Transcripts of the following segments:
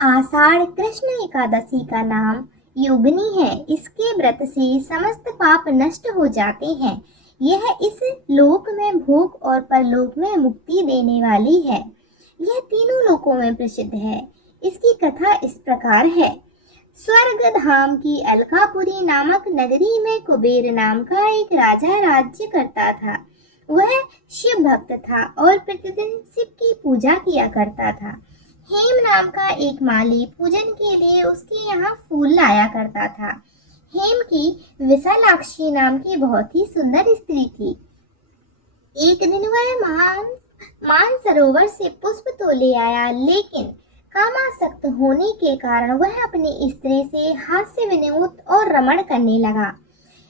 आषाढ़ कृष्ण एकादशी का नाम योगिनी है। इसके व्रत से समस्त पाप नष्ट हो जाते हैं। यह इस लोक में भोग और परलोक में मुक्ति देने वाली है। यह तीनों लोकों में प्रसिद्ध है। इसकी कथा इस प्रकार है। स्वर्ग धाम की अलकापुरी नामक नगरी में कुबेर नाम का एक राजा राज्य करता था। वह शिव भक्त था और प्रतिदिन शिव की पूजा किया करता था। हेम नाम का एक माली पूजन के लिए उसके यहाँ फूल लाया करता था। हेम की विशालाक्षी नाम की बहुत ही सुंदर स्त्री थी। एक दिन वह मान सरोवर से पुष्प तो ले आया, लेकिन कामासक्त होने के कारण वह अपनी स्त्री से हास्य विनोद और रमण करने लगा।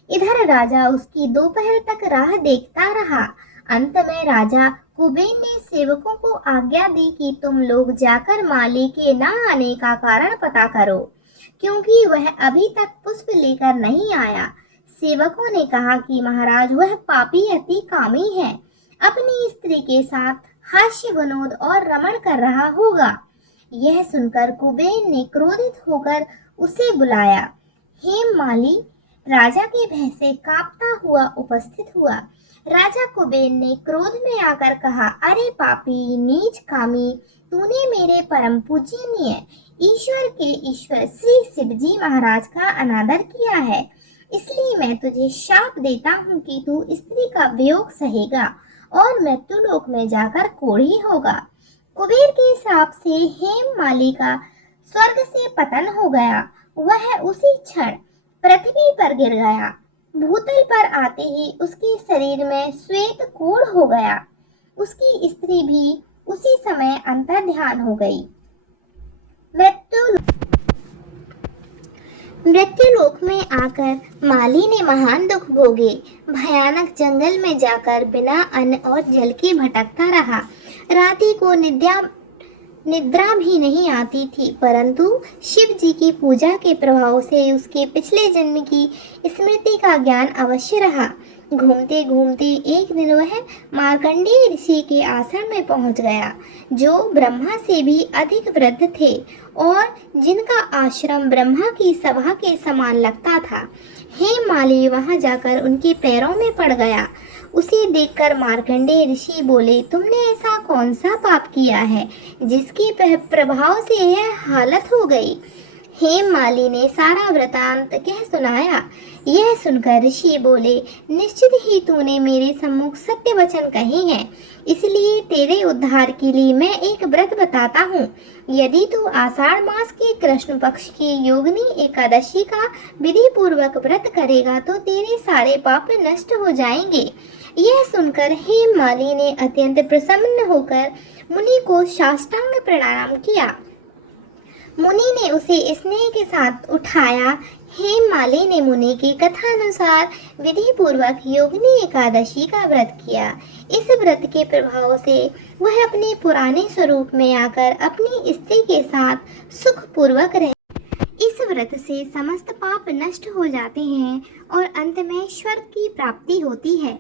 इधर राजा उसकी दोपहर तक राह देखता रहा। अंत में राजा कुबेर ने सेवकों को आज्ञा दी कि तुम लोग जाकर माली के न आने का कारण पता करो, क्योंकि वह अभी तक पुष्प लेकर नहीं आया। सेवकों ने कहा कि महाराज, वह पापी अति कामी है, अपनी स्त्री के साथ हास्य विनोद और रमण कर रहा होगा। यह सुनकर कुबेर ने क्रोधित होकर उसे बुलाया। हेम माली राजा के भय से कांपता हुआ उपस्थित हुआ। राजा कुबेर ने क्रोध में आकर कहा, अरे पापी नीच कामी, तूने मेरे परम पूजनीय ईश्वर के ईश्वर श्री शिवजी महाराज का अनादर किया है। इसलिए मैं तुझे शाप देता हूँ कि तू स्त्री का वियोग सहेगा और मृत्युलोक में जाकर कोढ़ी होगा। कुबेर के श्राप से हेम माली का स्वर्ग से पतन हो गया। वह उसी क्षण पृथ्वी पर गिर गया। भूतल पर आते ही उसके शरीर में श्वेत कोढ़ हो गया। उसकी स्त्री भी उसी समय अंतर्ध्यान हो गई। मृत्युलोक में आकर माली ने महान दुख भोगे। भयानक जंगल में जाकर बिना अन्न और जल के भटकता रहा। रात्रि को निद्रा भी नहीं आती थी, परंतु शिव जी की पूजा के प्रभाव से उसके पिछले जन्म की स्मृति का ज्ञान अवश्य रहा। घूमते घूमते एक दिन वह मार्कंडेय ऋषि के आश्रम में पहुंच गया, जो ब्रह्मा से भी अधिक वृद्ध थे और जिनका आश्रम ब्रह्मा की सभा के समान लगता था। हेम माली वहां जाकर उनके पैरों में पड़ गया। उसे देखकर मार्कंडेय ऋषि बोले, तुमने ऐसा कौन सा पाप किया है जिसके प्रभाव से यह हालत हो गई। हेम माली ने सारा वृतांत कह सुनाया। यह सुनकर ऋषि बोले, निश्चित ही तूने मेरे सम्मुख सत्य वचन कहे हैं, इसलिए तेरे उद्धार के लिए मैं एक व्रत बताता हूँ। यदि तू आषाढ़ मास के कृष्ण पक्ष की योगिनी एकादशी का विधि पूर्वक व्रत करेगा तो तेरे सारे पाप नष्ट हो जाएंगे। यह सुनकर हेम माली ने अत्यंत प्रसन्न होकर मुनि को साष्टांग प्रणाम किया। मुनि ने उसे स्नेह के साथ उठाया। हेम माली ने मुनि की कथा अनुसार विधि पूर्वक योगिनी एकादशी का व्रत किया। इस व्रत के प्रभाव से वह अपने पुराने स्वरूप में आकर अपनी स्त्री के साथ सुख पूर्वक रहे। इस व्रत से समस्त पाप नष्ट हो जाते हैं और अंत में स्वर्ग की प्राप्ति होती है।